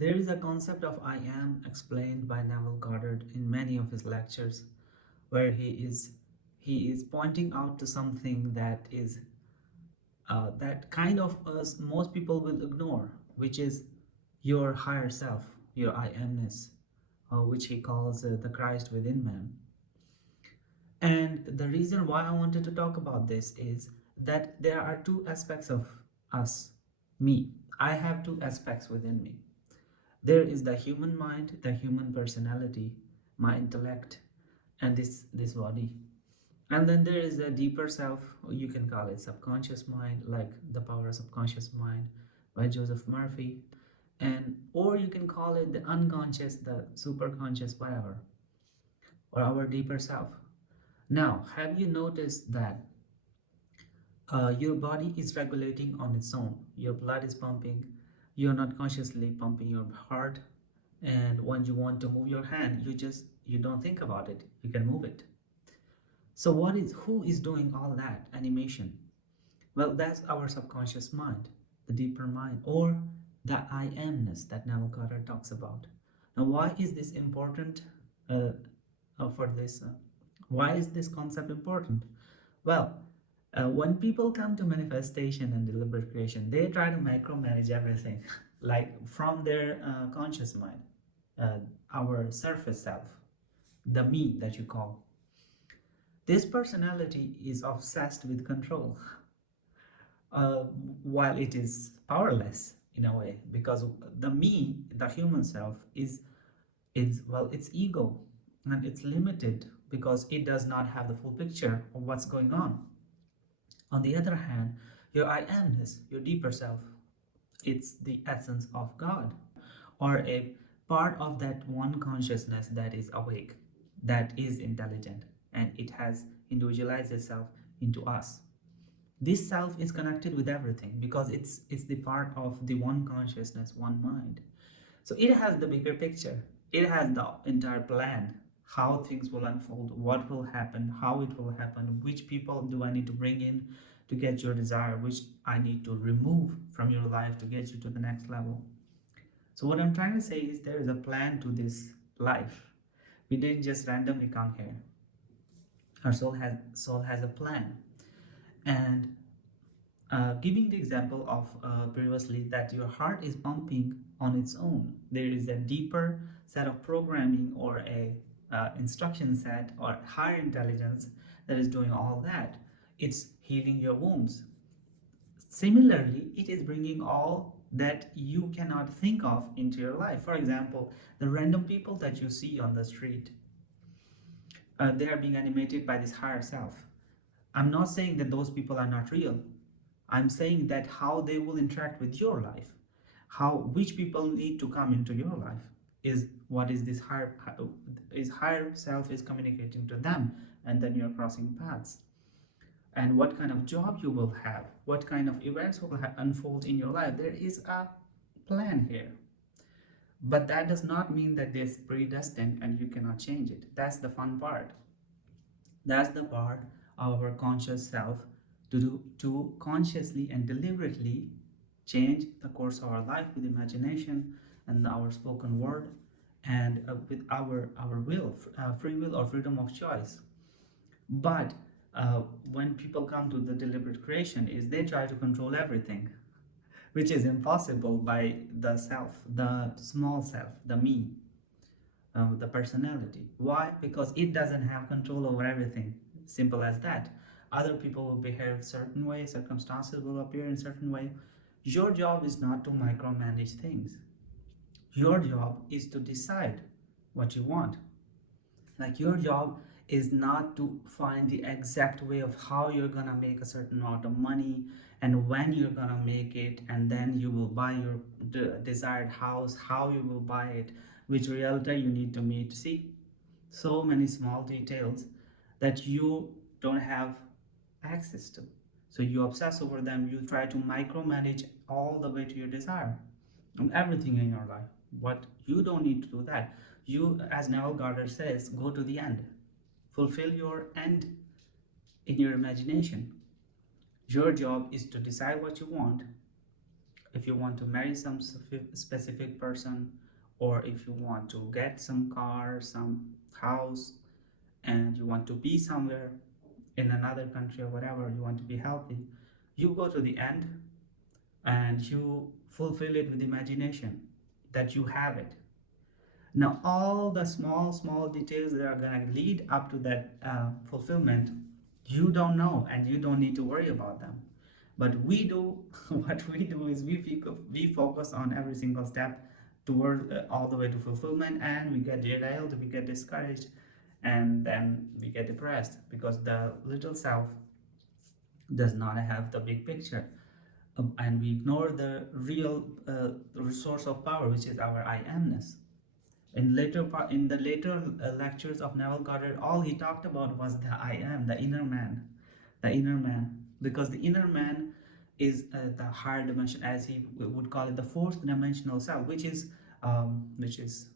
There is a concept of I am explained by Neville Goddard in many of his lectures, where he is pointing out to something that is that kind of us most people will ignore, which is your higher self, your I amness, which he calls the Christ within man. And the reason why I wanted to talk about this is that there are two aspects of us, me. I have two aspects within me. There is the human mind, the human personality, my intellect, and this body. And then there is a deeper self, or you can call it subconscious mind, like The Power of Subconscious Mind by Joseph Murphy. And or you can call it the unconscious, the superconscious, whatever, or our deeper self. Now, have you noticed that your body is regulating on its own? Your blood is pumping, you're not consciously pumping your heart, and when you want to move your hand, you don't think about it, you can move it. So who is doing all that animation? Well, that's our subconscious mind, the deeper mind, or the I amness that Neville Carter talks about. Now, why is this important uh, for this? Why is this concept important? Well, when people come to manifestation and deliberate creation, they try to micromanage everything, like from their conscious mind, uh, our surface self, the me that you call. This personality is obsessed with control, uh, while it is powerless in a way, because the me, the human self, is well, it's ego, and it's limited because it does not have the full picture of what's going on. On the other hand, your I amness, your deeper self, it's the essence of God, or a part of that one consciousness that is awake, that is intelligent, and it has individualized itself into us. This self is connected with everything because it's the part of the one consciousness, one mind. So it has the bigger picture. It has the entire plan, how things will unfold, what will happen, how it will happen, which people do I need to bring in to get your desire, which I need to remove from your life to get you to the next level. So what I'm trying to say is there is a plan to this life. We didn't just randomly come here. Our soul has a plan. And giving the example of previously that your heart is pumping on its own, there is a deeper set of programming or a instruction set or higher intelligence that is doing all that. It's healing your wounds. Similarly, it is bringing all that you cannot think of into your life. For example, the random people that you see on the street, they are being animated by this higher self. I'm not saying that those people are not real. I'm saying that how they will interact with your life, which people need to come into your life, is what is this higher self is communicating to them, and then you're crossing paths. And what kind of job you will have, what kind of events will unfold in your life. There is a plan here. But that does not mean that it's predestined and you cannot change it. That's the fun part. That's the part of our conscious self to consciously and deliberately change the course of our life with imagination and our spoken word, and with our will, free will or freedom of choice. But when people come to the deliberate creation, is they try to control everything, which is impossible by the self, the small self, the me, the personality. Why? Because it doesn't have control over everything. Simple as that. Other people will behave certain way, circumstances will appear in certain way. Your job is not to micromanage things. Your job is to decide what you want. Like, your job is not to find the exact way of how you're gonna make a certain amount of money and when you're gonna make it, and then you will buy your desired house, how you will buy it, which realtor you need to meet. See, so many small details that you don't have access to. So you obsess over them, you try to micromanage all the way to your desire and everything in your life. But you don't need to do that. You, as Neville Goddard says, go to the end. Fulfill your end in your imagination. Your job is to decide what you want, if you want to marry some specific person, or if you want to get some car, some house, and you want to be somewhere in another country or whatever, you want to be healthy, you go to the end and you fulfill it with imagination that you have it. Now, all the small details that are going to lead up to that fulfillment, you don't know and you don't need to worry about them. But we do, what we do is we focus on every single step toward all the way to fulfillment, and we get derailed, we get discouraged, and then we get depressed because the little self does not have the big picture. And we ignore the real resource of power, which is our I amness. In the later lectures of Neville Goddard, all he talked about was the I am, the inner man, because the inner man is the higher dimension, as he would call it, the fourth dimensional self, which is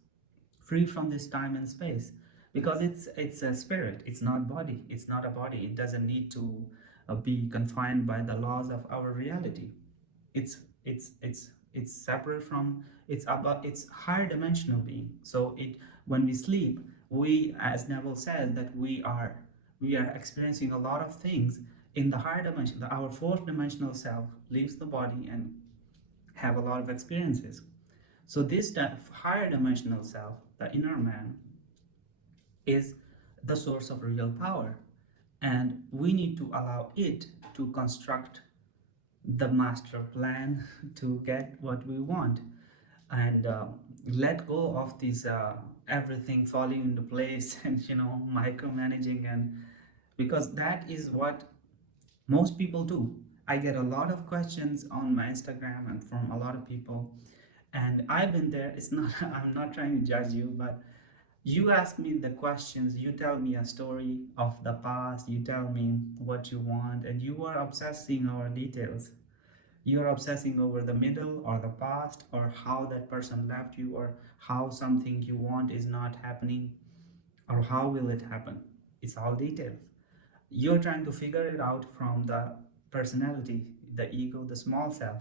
free from this time and space, because it's a spirit. It's not body. It's not a body. It doesn't need to be confined by the laws of our reality. It's separate from, it's about, it's higher dimensional being. So it, when we sleep, we, as Neville says, that we are experiencing a lot of things in the higher dimension. Our fourth dimensional self leaves the body and have a lot of experiences. So this higher dimensional self, the inner man, is the source of real power, and we need to allow it to construct the master plan to get what we want, and let go of these everything falling into place and micromanaging, and because that is what most people do. I get a lot of questions on my Instagram and from a lot of people, and I've been there. It's not I'm not trying to judge you, but you ask me the questions, you tell me a story of the past, you tell me what you want, and you are obsessing over details. You're obsessing over the middle or the past, or how that person left you, or how something you want is not happening, or how will it happen. It's all details. You're trying to figure it out from the personality, the ego, the small self.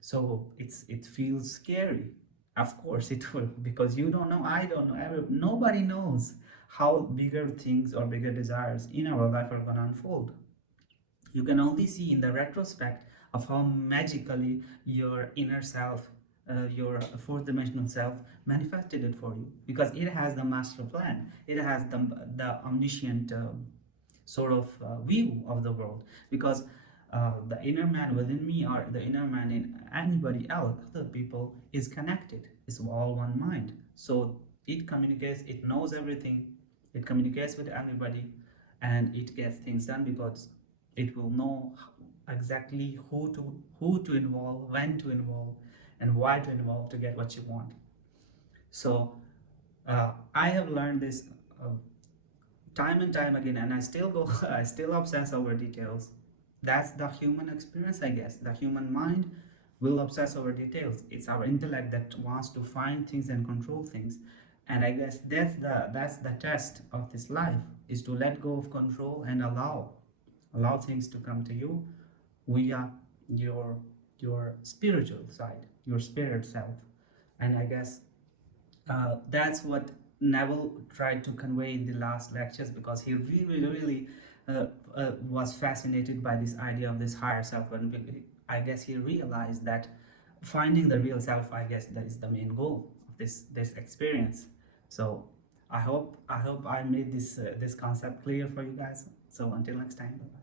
So it feels scary. Of course it will, because you don't know, I don't know, nobody knows how bigger things or bigger desires in our life are going to unfold. You can only see in the retrospect of how magically your inner self, your fourth dimensional self, manifested it for you, because it has the master plan. It has the omniscient sort of view of the world, because the inner man within me, or the inner man in anybody else, other people, is connected. It's all one mind. So it communicates, it knows everything, it communicates with everybody, and it gets things done, because it will know exactly who to involve, when to involve, and why to involve to get what you want. So I have learned this uh, time and time again, and I still go I still obsess over details. That's the human experience, I guess. The human mind will obsess over details. It's our intellect that wants to find things and control things, and I guess that's the test of this life, is to let go of control and allow things to come to you via your spiritual side, your spirit self. And I guess that's what Neville tried to convey in the last lectures, because he really was fascinated by this idea of this higher self. And I guess he realized that finding the real self, I guess, that is the main goal of this experience. So I hope I made this concept clear for you guys. So until next time, bye bye.